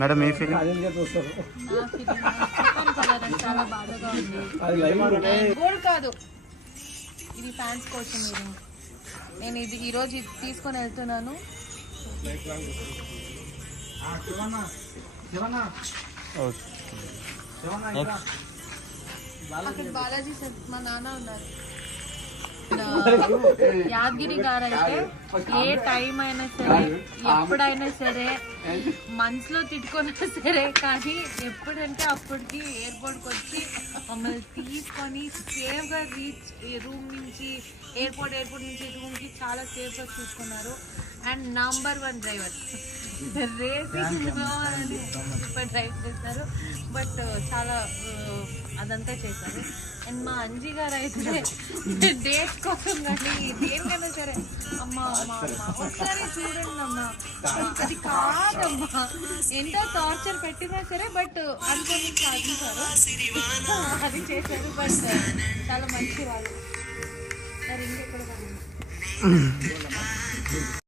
Madam ఏ feeling? చాలా బాధగా ఉంది. గోల్డ్ కాదు, ఇది ఫ్యాన్స్ కోసం ఇయరింగ్. నేను ఇది ఈరోజు ఇది తీసుకొని వెళ్తున్నాను. అక్కడ బాలాజీ సార్ మా నాన్న ఉన్నారు. యాదగిరి గారు అయితే ఏ టైం అయినా సరే, ఎప్పుడైనా సరే, మనసులో తిట్టుకున్నా సరే, కానీ ఎప్పుడంటే అప్పటికి ఎయిర్పోర్ట్కి వచ్చి మమ్మల్ని తీసుకొని సేఫ్గా రీచ్ రూమ్ నుంచి ఎయిర్పోర్ట్ నుంచి రూమ్కి చాలా సేఫ్గా చూసుకున్నారు. And number 1 driver. రేసింగ్లో డ్రైవ్ చేస్తారు, బట్ చాలా అదంతా చేశారు. అండ్ మా అంజీ గారు అయితే డేట్ కోసం కానీ దేనికైనా సరే, అమ్మ ఒకసారి చూడండి అమ్మా, అది కాదమ్మా, ఎంతో టార్చర్ పెట్టినా సరే, బట్ అనుకోని సాధించారు, అది చేశారు. బట్ చాలా మంచి వాళ్ళు. మరి ఇంకెక్కడ